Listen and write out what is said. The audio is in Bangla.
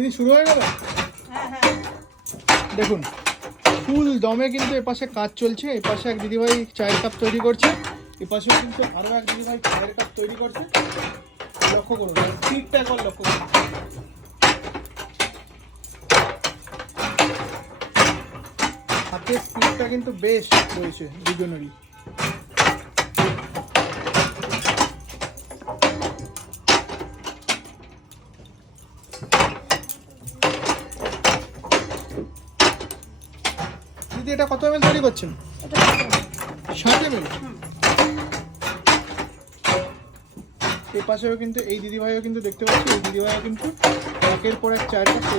দিদি শুরু হয়ে গেল। দেখুন ফুল দমে কিন্তু এপাশে কাজ চলছে। এপাশে এক দিদিভাই চায়ের কাপ তৈরি করছে, এপাশেও কিন্তু আরো এক দিদিভাই চায়ের কাপ তৈরি করছে। লক্ষ্য করুন স্পিডটা একবার লক্ষ্য করুন। হাতের স্পিডটা কিন্তু বেশ রয়েছে দুজনেরই। দিদি এটা কত ml তৈরি করছেন? 60 ml। এই পাশেও কিন্তু এই দিদিভাইও কিন্তু দেখতে পাচ্ছি, এই দিদিভাইও কিন্তু একের পর এক চায়ের কাপ তৈরি